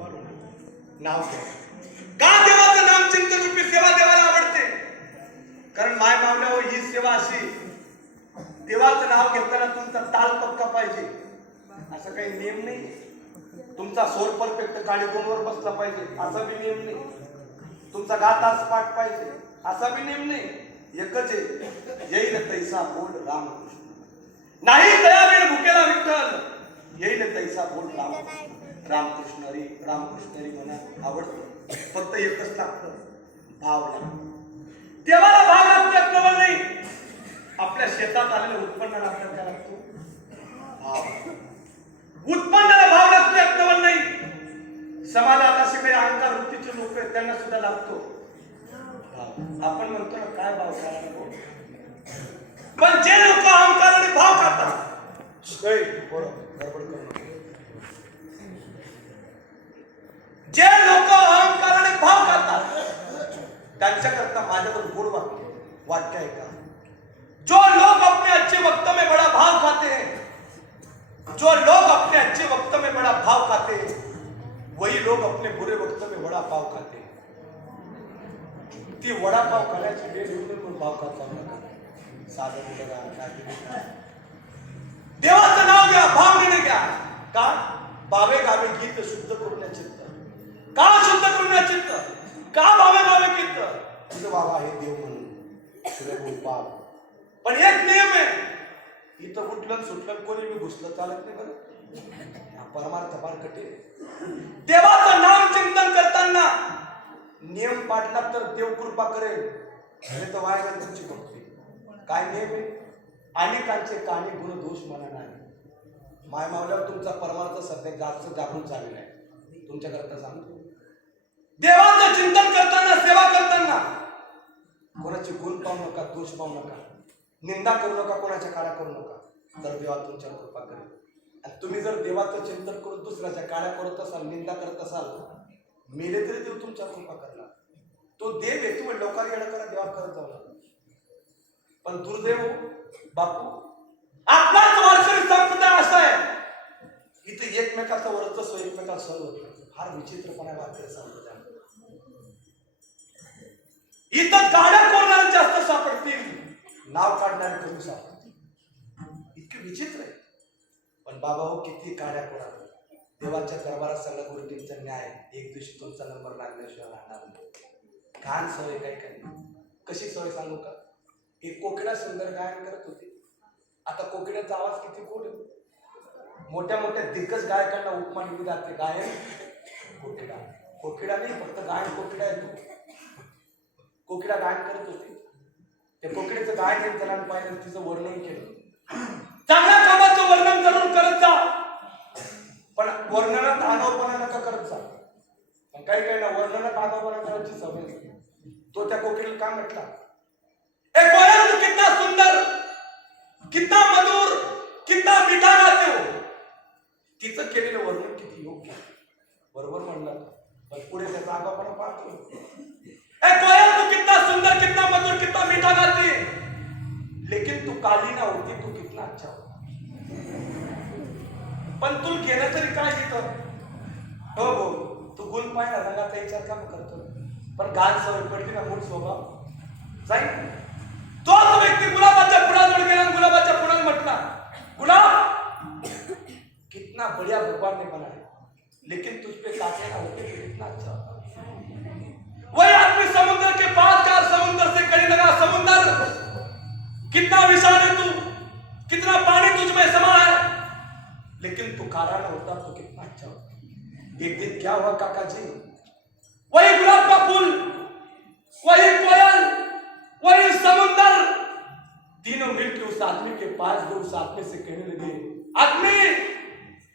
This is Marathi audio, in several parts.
उभारून नाव घ्या का देवाचं नाम चिंतन रूपी सेवा देवाला आवडते? कारण माय मावल्यावर हो, ही सेवा अशी देवाचं नाव घेताना तुमचा ताल पक्का पाहिजे. असं काही नियम नाही. तुमचा सोर परफेक्ट काळी दोनवर बसला पाहिजे असा बी नियम नाही. तुमचा गाताच पाठ पाहिजे असा बी नियम नाही. एकच आहे येईल तैसा बोल रामकृष्ण. नाही दयावीर भुकेला विठ्ठल. येईल तैसा बोल राम रामकृष्ण हरी रामकृष्ण हरी म्हणा आवडतं. फक्त एकच लागतं भाव लागतो. देवाला भाव लागतो आपल्याला नाही. आपल्या शेतात आलेल्या उत्पन्नाला आपल्याला काय लागतो? भाव उत्पन्नाला भाव लागतो आपल्याला नाही. समाजात असे काही अहंकार वृत्तीचे लोक आहेत त्यांना सुद्धा लागतो. भाव. आपण म्हणतो ना काय भाव काय नको पण जे लोक अहंकार आणि भाव खातात ऐ, जे लोक अहंकाराने भाव करतात त्यांच्याकरता माझ्याकडून गोड वाक्य वाक्य आहे का? जो लोग अपने अच्छे वक्त में बड़ा भाव खाते हैं जो लोग अपने अच्छे वक्त में बड़ा भाव खाते हैं वही लोग अपने बुरे वक्त में बड़ा भाव खाते. हैं ती वडापाव खाण्याची वेळ येऊन पण भाव खात जाऊ नका साधं देवाचं नाव घ्या भावनेने घ्या. का? बावे गावे गीत शुद्ध करून चित्त का बावे गावे गीत तुझं बाबा हे देव म्हणून. पाप. पण एक नियम आहे. इथं उठलं सुटलं कोणी मी घुसलं चालत नाही बरं. हा परमार्थ फार आहे. देवाचं नाम चिंतन करताना नियम पाडला तर देव कृपा करेल. नाही तर वाया तुमची भक्ती. काय नियम आहे? अनेकांचे काने गुण दोष म्हणा नाही. माय मावल्यावर तुमचा परमार्थ सध्या जास्त जागून चाललेला आहे. तुमच्याकरता सांगतो. देवाचं चिंतन करताना सेवा करताना. कोणाची गुण पाहू नका दोष पाहू नका. निंदा करू नका कोणाच्या काळ्या करू नका. तर देवा तुमच्या कृपा करेल. आणि तुम्ही जर देवाचं चिंतन करून दुसऱ्याच्या काळ्या करत असाल निंदा करत असाल मेले तरी देव तुमच्या कृपा करणार. तो देव आहे तुम्ही लोकांना येणं करा देवा करत जाऊ पण दुर्दैव बापू आपलाच वारकरी संप्रदाय असा आहे. इथे एकमेकाचं वर्चस्व एकमेकाला सहन होत फार विचित्रपणा वारकरी संप्रदाय. इथं गाड्या कोरणारे जास्त सापडतील. नाव काढणारे कमी सापडतील. इतके विचित्र आहे. पण बाबा हो किती काड्या कोणा देवाच्या दरबारात सगळ्या गोष्टींचा न्याय एक दिवशी तुमचा नंबर लागल्याशिवाय राहणार नाही. घाण सवय काय काय कशी सवय सांगू का? एक कोकिडा सुंदर गायन करत होते. आता कोकिड्याचा आवाज किती गोड मोठ्या मोठ्या दिग्गज गायकांना उपमा दिली जाते गायन. कोकिडा कोकिडा नाही फक्त गायन कोकिडा आहे तो कोकिळा गायन करत होती. त्या कोकिळेचं गायन एक जणांनी पाहिलं तिचं वर्णन केलं. चांगल्या कामाचं वर्णन करून करत जा. पण वर्णनात आगावपणा नका करत जा. पण काही काही ना वर्णनात आगावपणा करायची सवय तो त्या कोकिळीला काय म्हटला? ए कोयल कितना सुंदर कितना मधुर कितना मिठा गाते हो. तिचं केलेलं वर्णन किती योग्य बरोबर म्हणलं. पण पुढे त्याचा आगाऊपणा पाहतो. ए कोयल कितना कितना मधुर कितना मीठा गाती। है लेकिन तू काली ना होती तू कितना अच्छा होता। पण तू गेलं तरी काय तिथं हो हो. तू गुण पाहिला रंगाचा विचार का करतो. पण गाल सवय पडली ना मूळ स्वभाव. जाईल तोच व्यक्ती गुलाबाच्या फुलाजवळ गेला गुलाबाच्या फुलाला म्हटला गुलाब कितना बढ़िया भगवान ने बनाया. लेकिन तुझ पे काटे ना होते कितना अच्छा होता. वही आदमी समुद्र के पास का समुद्र से कड़ी लगा समुद्र। कितना विशाल है तू? कितना पानी तुझ में समा है? लेकिन काला ना होता तो कितना अच्छा होता। एक दिन क्या हुआ काका जी वही गुलाब का फूल, वही कोयल, वही समुद्र। तीनों मिलकर उस आदमी के पास गए, उस आदमी से कहने लगे, आदमी,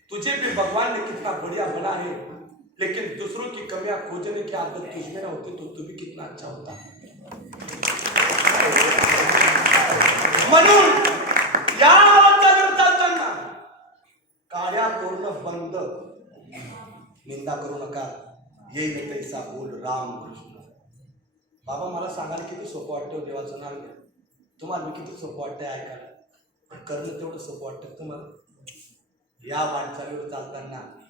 तुझे भी भगवान ने कितना बढ़िया बना है। लेकिन दूसरों की कमियां खोजने की आदत तुझमें ना होती तो तू भी कितना अच्छा होता म्हणून या वाचावर चालताना काड्या पूर्ण बंद। निंदा करू नका। येईल तैसा बोल राम कृष्ण। बाबा मला सांगायला किती सोपं वाटतं हो देवाचं नाव घ्या. तुम्हाला मी किती सोपं वाटतंय ऐकायला. करणं तेवढं सोपं वाटतं तुम्हाला. या वाटचालीवर चालताना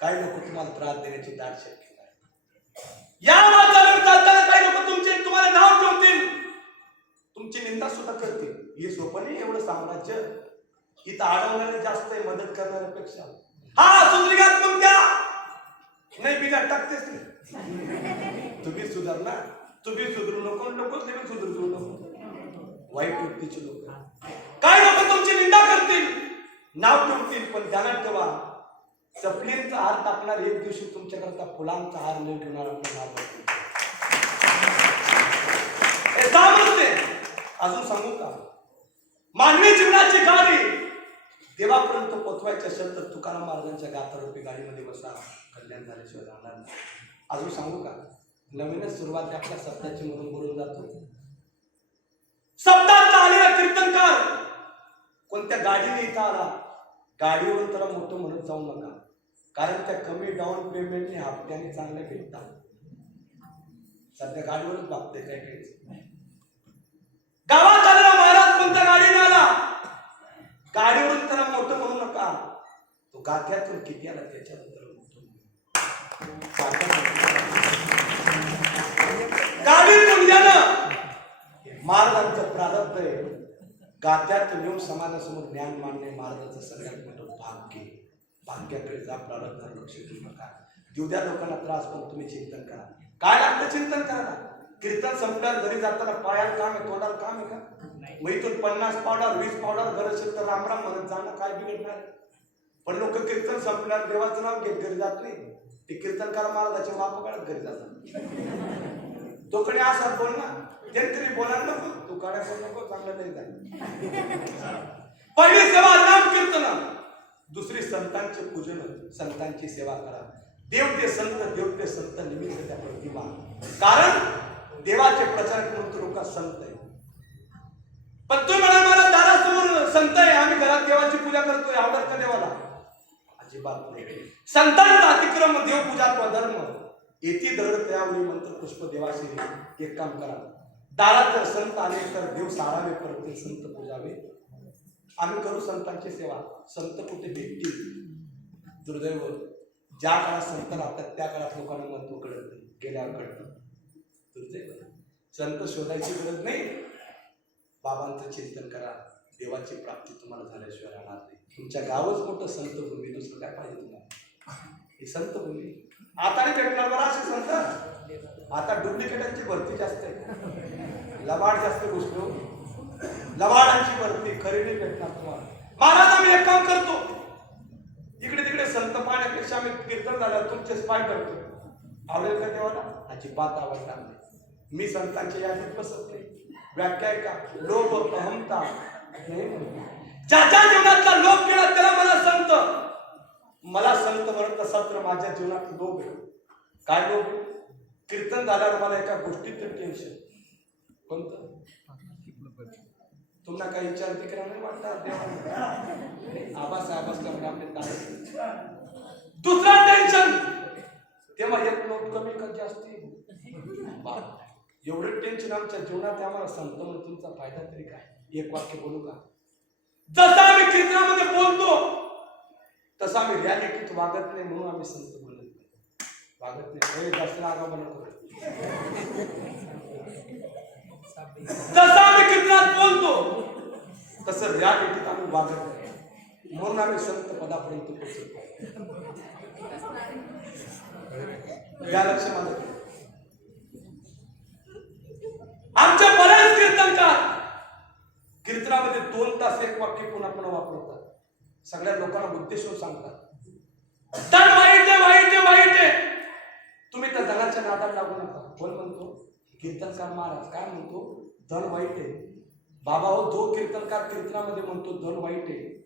काही लोक तुम्हाला त्रास देण्याची दाट शक्यता आहे. या मार्गावर चालताना काही लोक तुमचे तुम्हाला नाव ठेवतील. तुमची निंदा सुद्धा करतील. हे सोपं नाही एवढं साम्राज्य इथं अडवणारे जास्त आहे मदत करणाऱ्यापेक्षा हा सुधरिगात मग द्या. नाही बिना टाकतेच नाही. तुम्ही सुधारना तुम्ही सुधरू नको नको तुम्ही सुधरू नको. वाईट व्यक्तीचे लोक. काय लोक तुमची निंदा करतील नाव ठेवतील पण ध्यानात ठेवा. चपलींचा हार टाकणार एक दिवशी तुमच्याकरता फुलांचा हार न घेणार अजून सांगू का? मानवी जीवनाची गाडी. देवापर्यंत पोचवायची असेल तर तुकाराम महाराजांच्या गाथारूपी गाडीमध्ये बसा. कल्याण झाल्याशिवाय राहणार नाही. अजून सांगू का? नवीनच सुरुवात आपल्या शब्दाची म्हणून बोलून जातो. सप्ताचा आलेला कीर्तनकार. कोणत्या गाडीने इथं आला? गाडीवरून त्याला मोठं म्हणत जाऊ नका. कारण त्या कमी डाऊन पेमेंटने हप्त्याने चांगले भेटतात सध्या गाडीवरच बघते काही काही गावात आला महाराज कोणत्या गाडीने आला गाडीवरून त्याला मोठं म्हणू नका. तो गाथ्यातून किती आला त्याच्याबद्दल मोठं म्हणू. गाडीतून महाराजांचं प्रारब्ध आहे. गात्यात येऊन समाजासमोर ज्ञान मांडणे महाराजांचं सगळ्यात मोठं भाग्य भाग्याकडे जा प्रारब्धावर लक्ष देऊ नका. देऊ द्या लोकांना त्रास पण तुम्ही चिंतन करा. काय लागतं चिंतन करा कीर्तन संपल्यावर घरी जाताना पायाला काम आहे तोंडाला काम आहे का? मग इथून पन्नास पावडर वीस पावडर घर असेल तर रामराम म्हणत जाणं काय बिघडणार? पण लोक कीर्तन संपल्यावर देवाचं नाव घेत घरी जात नाही. ते कीर्तनकार महाराजाच्या माप काढत घरी जातात. तो कडे असा बोल ना त्याने तरी बोलायला नको. तू काढा बोल नको चांगलं नाही जाईल पहिली सेवा नाम कीर्तन दुसरी संतांचे पूजन संतांची सेवा करा. देव ते संत देव ते संत निमित्त त्या प्रतिमा. कारण देवाचे प्रचारक म्हणून तो लोक संत आहे पण तुम्ही म्हणाल मला दारासमोर संत आहे. आम्ही घरात देवाची पूजा करतोय. आवडत का देवाला. अजिबात नाही. संतांचा अतिक्रम देवपूजा धर्म येथे दर त्यावेळी मंत्र पुष्प देवाशी एक काम करा. दारात जर संत आले तर देव सारावे परत संत पूजावे. आम्ही करू संतांची सेवा. संत कुठे भेटतील? दुर्दैव ज्या काळात संत राहतात त्या काळात लोकांना महत्त्व कळत नाही. गेल्यावर कळतं. दुर्दैव संत शोधायची गरज नाही. बाबांचं चिंतन करा. देवाची प्राप्ती तुम्हाला झाल्याशिवाय राहणार नाही. तुमच्या गावच मोठं संतभूमी दुसरं काय पाहिजे तुम्हाला? ही संतभूमी. आता नाही भेटणार बरं असे संत. आता डुप्लिकेटांची भरती जास्त आहे. लबाड जास्त गोष्ट हो. लवाडांची भरती खरेदी भेटणार तुम्हाला. महाराज आम्ही एक काम करतो. इकडे तिकडे संत पाण्यापेक्षा आम्ही कीर्तन झाल्यावर तुमचे पाय करतो. आवडेल का देवाला अजिबात आवडणार नाही. मी संतांच्या यादीत बसत नाही व्याख्या आहे का लोभ अहमता नाही ज्याच्या जीवनातला लोभ केला त्याला मला संत. मला संत म्हणत तसा तर माझ्या जीवनात लोभ आहे. काय लोभ? कीर्तन झाल्यावर मला एका गोष्टीत टेन्शन कोणतं? तुम्हाला काही विचार तिकडे नाही वाटतात देवाला आबास असल्यामुळे आपले तारे दुसरा टेन्शन तेव्हा एक नोट कमी का जास्ती एवढं टेन्शन आमच्या जीवनात आम्हाला सांगतो म्हणून तुमचा फायदा तरी काय? एक वाक्य बोलू का? जसं आम्ही कीर्तनामध्ये बोलतो तसं आम्ही रियालिटीत वागत नाही म्हणून आम्ही संत बोलत नाही. वागत नाही. जास्त आगाऊ नको जसं आम्ही कीर्तनात बोलतो. तसं रियालिटीत आम्ही वागत नाही. म्हणून आम्ही संत पदापर्यंत पोहोचतो या लक्ष माझं आमच्या बऱ्याच कीर्तनकार कीर्तनामध्ये दोन तास एक वाक्य पुन्हा पुन्हा वापरतात? सगळ्या लोकांना उद्देशून सांगतात. तर वाईट आहे वाईट आहे वाईट आहे. तुम्ही त्या जगाच्या नादात लागू नका. कोण म्हणतो? कीर्तनकार महाराज. काय म्हणतो? धन वाईट आहे. बाबा हो जो कीर्तनकार कीर्तनामध्ये म्हणतो धन वाईट आहे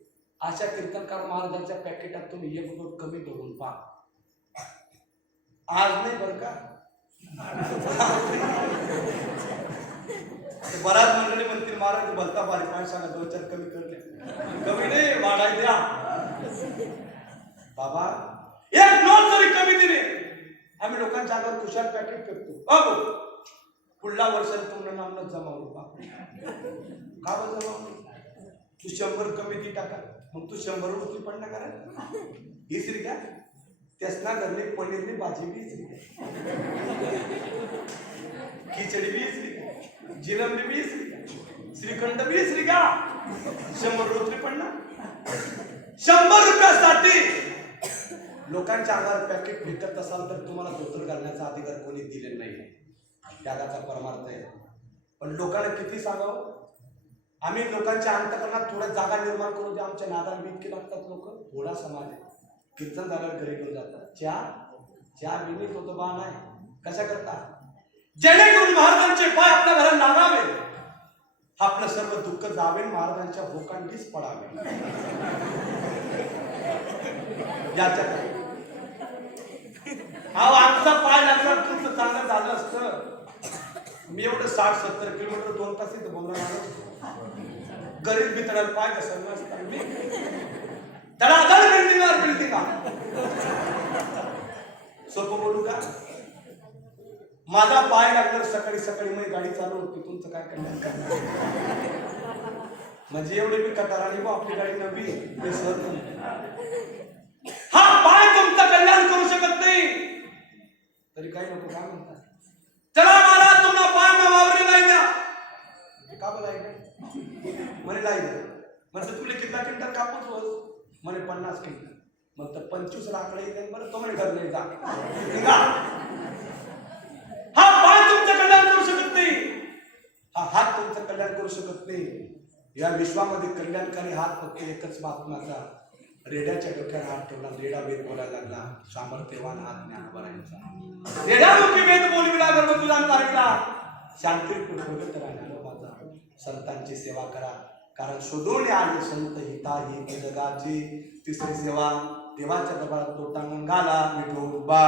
अशा कीर्तनकार महाराजांच्या पॅकेटात तुम्ही एक बोट कमी धरून पहा. आज नाही बरं का? ते बराच मंडळी म्हणतील महाराज भलता बारीक माणसाला दोन चार कमी करले. कमी नाही वाढाय द्या. बाबा एक नोट जरी कमी दिली आम्ही लोकांच्या अंगावर खुशाल पॅकेट करतो. हो, पुढल्या वर्षात तुम्हाला नामनं जमावलं बा का बरं जमावलं? तू शंभर कमी टाका मग तू शंभर रुपये पण करा इसरी श्री का? त्यासना घरली पनीरनी भाजी बी इसली खिचडी बी इसली जिलंबी बी इसली श्रीखंड बी इसरी का? शंभर रुपये पडणार शंभर रुपयासाठी! लोकांच्या अंगावर पॅकेट भेटत असाल तर तुम्हाला धोतर घालण्याचा अधिकार कोणी दिलेला नाही. त्यागाचा परमार्थ आहे. पण लोकांना किती सांगावं? आम्ही लोकांच्या अंतकरणात थोडं जागा निर्माण करून दे आमच्या नादाला इतके लागतात लोक. थोडा समाज आहे. कीर्तन झाल्यावर घरी घेऊन जातात. च्या च्या बिनीत होतो बा नाही कशा करता? जेणेकरून महाराजांचे पाय आपल्या घरात लागावे. आपलं सर्व दुःख जावे महाराजांच्या भोकांडीच पडावे. याच्या अहो आमचा पाय लागला तुमचं चांगलं झालं असतं. मी एवढं साठ सत्तर किलोमीटर दोन तास इथं बोलणार गरीब मित्राला पाय कसं नसतं मी धडाधड बिल्डिंगवर बिल्डिंग सोपं बोलू का? माझा पाय लागला सकाळी सकाळी मी गाडी चालू होती तुमचं काय कल्याण करणार? म्हणजे एवढे मी कटाराने बा आपली गाडी नवी सहज हा पाय तुमचं कल्याण करू शकत नाही. तरी काही नको काय म्हणतात चला महाराज तुम्हाला पान ना वावरे नाही द्या का बोलाय म्हणे लाई द्या म्हणजे तुले कितना क्विंटल कापूस होस म्हणे पन्नास क्विंटल मग तर पंचवीस लाकडे येते बरं तो म्हणे ठरले जा. हा पाय तुमचं कल्याण करू शकत नाही. हा हात तुमचं कल्याण करू शकत नाही. या विश्वामध्ये कल्याणकारी हात फक्त एकच महात्माचा रेड्याच्या डोक्यावर हात ठेवला रेडा वेद बोलायला लागला. सामर्थ्यवान हात ज्ञानवरांचा रेड्यामुखी रेडा बोलविला वेद शांती बघत राहिला माझा संतांची सेवा करा. कारण शोधून आले संत हिता ही जगाची. तिसरी सेवा देवाच्या दबारात तोटांगाला विठोबा